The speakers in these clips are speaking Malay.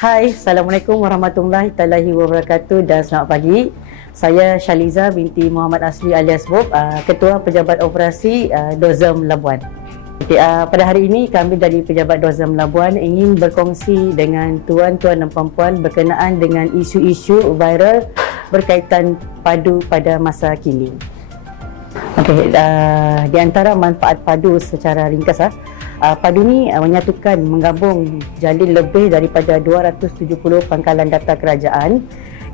Hai, Assalamualaikum warahmatullahi wabarakatuh dan selamat pagi. Saya Syaliza binti Muhammad Asli alias Bob, Ketua Pejabat Operasi Dozem Labuan. Okay, pada hari ini kami dari Pejabat Dozem Labuan ingin berkongsi dengan tuan-tuan dan puan-puan berkenaan dengan isu-isu viral berkaitan padu pada masa kini. Okay, di antara manfaat padu secara ringkas, padu ni menyatukan, menggabung jalin lebih daripada 270 pangkalan data kerajaan.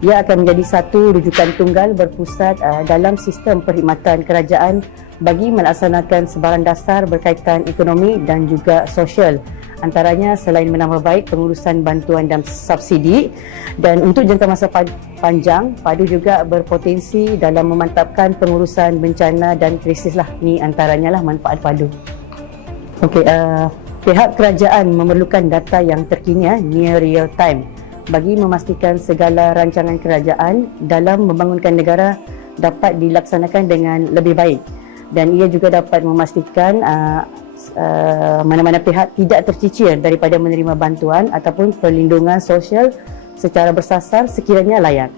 Ia akan menjadi satu rujukan tunggal berpusat dalam sistem perkhidmatan kerajaan bagi melaksanakan sebarang dasar berkaitan ekonomi dan juga sosial. Antaranya selain menambah baik pengurusan bantuan dan subsidi, dan untuk jangka masa panjang, padu juga berpotensi dalam memantapkan pengurusan bencana dan krisis lah. Ni antaranya lah manfaat padu. Okey, pihak kerajaan memerlukan data yang terkini, near real time, bagi memastikan segala rancangan kerajaan dalam membangunkan negara dapat dilaksanakan dengan lebih baik, dan ia juga dapat memastikan mana-mana pihak tidak tercicir daripada menerima bantuan ataupun perlindungan sosial secara bersasar sekiranya layak.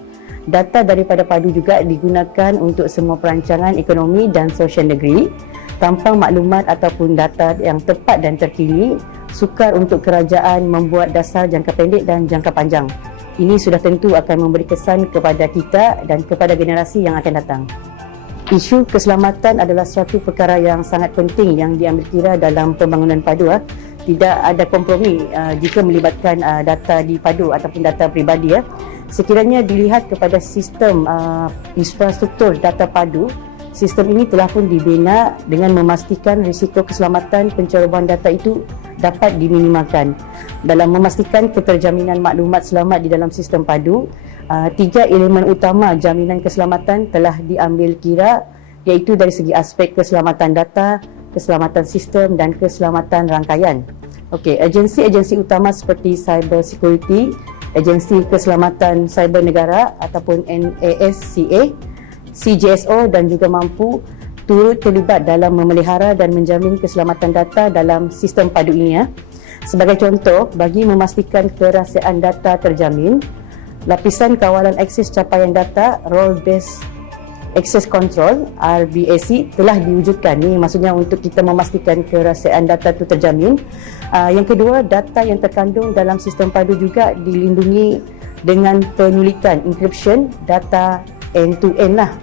Data daripada padu juga digunakan untuk semua perancangan ekonomi dan sosial negeri. Tanpa maklumat ataupun data yang tepat dan terkini, sukar untuk kerajaan membuat dasar jangka pendek dan jangka panjang. Ini sudah tentu akan memberi kesan kepada kita dan kepada generasi yang akan datang. Isu keselamatan adalah suatu perkara yang sangat penting yang diambil kira dalam pembangunan padu. Tidak ada kompromi jika melibatkan data di padu ataupun data peribadi. Sekiranya dilihat kepada sistem infrastruktur data padu, sistem ini telah pun dibina dengan memastikan risiko keselamatan pencerobohan data itu dapat diminimalkan. Dalam memastikan keterjaminan maklumat selamat di dalam sistem padu, tiga elemen utama jaminan keselamatan telah diambil kira, iaitu dari segi aspek keselamatan data, keselamatan sistem dan keselamatan rangkaian. Okey, agensi-agensi utama seperti Cyber Security, Agensi Keselamatan Cyber Negara ataupun NASCA, CGSO dan juga mampu turut terlibat dalam memelihara dan menjamin keselamatan data dalam sistem padu ini. Sebagai contoh, bagi memastikan kerahsiaan data terjamin, lapisan kawalan akses capaian data Role Based Access Control RBAC telah diwujudkan. Ini maksudnya untuk kita memastikan kerahsiaan data itu terjamin. Yang kedua, data yang terkandung dalam sistem padu juga dilindungi dengan penyulitan encryption data end-to-end lah.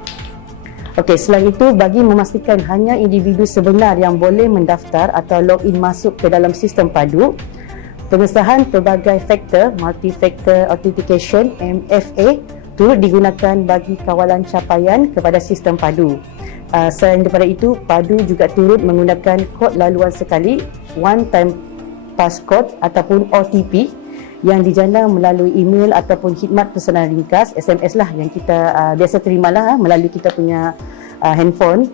Okey, selain itu, bagi memastikan hanya individu sebenar yang boleh mendaftar atau login masuk ke dalam sistem padu, pengesahan pelbagai faktor, multi-factor authentication MFA, turut digunakan bagi kawalan capaian kepada sistem padu. Selain daripada itu, padu juga turut menggunakan kod laluan sekali, one time passcode ataupun OTP, yang dijana melalui email ataupun khidmat pesanan ringkas SMS lah yang kita biasa terimalah melalui kita punya handphone.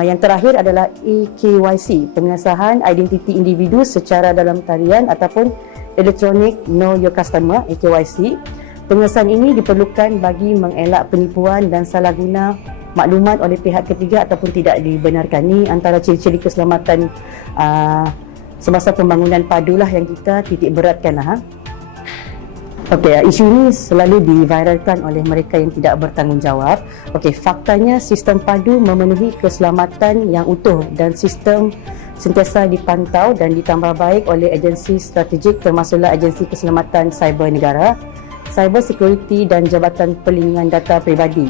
Yang terakhir adalah eKYC, pengesahan identiti individu secara dalam talian ataupun Electronic Know Your Customer (EKYC). Pengesahan ini diperlukan bagi mengelak penipuan dan salah guna maklumat oleh pihak ketiga ataupun tidak dibenarkan. Ini antara ciri-ciri keselamatan semasa pembangunan padu lah yang kita titik beratkan lah. Okey, isu ini selalu diviralkan oleh mereka yang tidak bertanggungjawab. Okey, faktanya sistem padu memenuhi keselamatan yang utuh dan sistem sentiasa dipantau dan ditambah baik oleh agensi strategik termasuklah Agensi Keselamatan Cyber Negara, Cyber Security dan Jabatan Perlindungan Data Peribadi.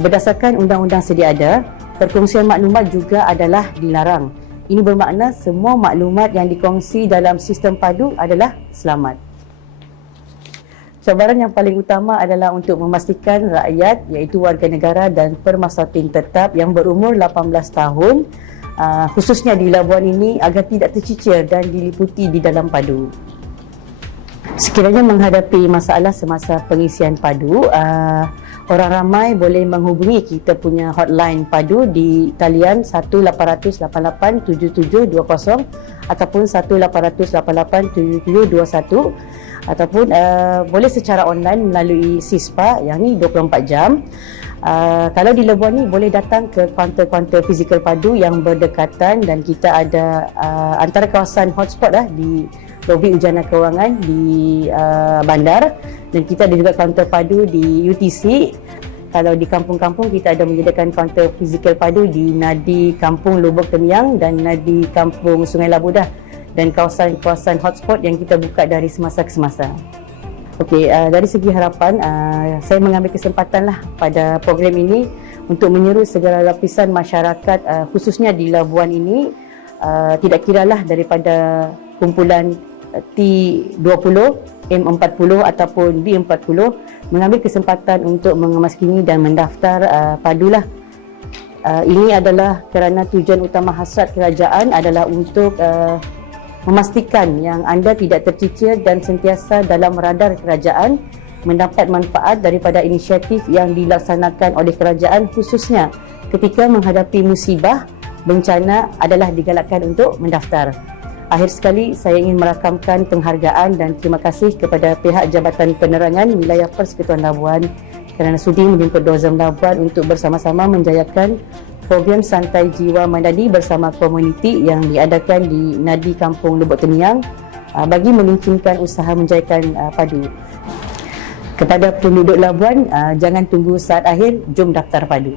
Berdasarkan undang-undang sedia ada, perkongsian maklumat juga adalah dilarang. Ini bermakna semua maklumat yang dikongsi dalam sistem padu adalah selamat. Cabaran yang paling utama adalah untuk memastikan rakyat, iaitu warga negara dan permasyarakat tetap yang berumur 18 tahun, khususnya di Labuan ini, agar tidak tercicir dan diliputi di dalam padu. Sekiranya menghadapi masalah semasa pengisian padu, orang ramai boleh menghubungi kita punya hotline padu di talian 1-800-88-7720 ataupun 1-800-88-7721, ataupun boleh secara online melalui SISPA yang ni 24 jam. Kalau di Labuan ni boleh datang ke kaunter-kaunter fizikal padu yang berdekatan, dan kita ada antara kawasan hotspot di lobi Ujana Kewangan di bandar, dan kita ada juga kaunter padu di UTC. Kalau di kampung-kampung kita ada menyediakan kaunter fizikal padu di Nadi Kampung Lubuk Temiang dan Nadi Kampung Sungai Labudah, dan kawasan-kawasan hotspot yang kita buka dari semasa ke semasa. Okey, dari segi harapan, saya mengambil kesempatan lah pada program ini untuk menyeru segala lapisan masyarakat, khususnya di Labuan ini, tidak kiralah daripada kumpulan T20, M40 ataupun B40, mengambil kesempatan untuk mengemaskini dan mendaftar padulah. Ini adalah kerana tujuan utama hasrat kerajaan adalah untuk memastikan yang anda tidak tercicir dan sentiasa dalam radar kerajaan, mendapat manfaat daripada inisiatif yang dilaksanakan oleh kerajaan, khususnya ketika menghadapi musibah, bencana adalah digalakkan untuk mendaftar. Akhir sekali, saya ingin merakamkan penghargaan dan terima kasih kepada pihak Jabatan Penerangan Wilayah Persekutuan Labuan kerana sudi menjemput Dozem Labuan untuk bersama-sama menjayakan program Santai Jiwa Madani bersama komuniti yang diadakan di Nadi Kampung Lubuk Temiang bagi memungkinkan usaha menjayakan padu. Kepada penduduk Labuan, jangan tunggu saat akhir, jom daftar padu.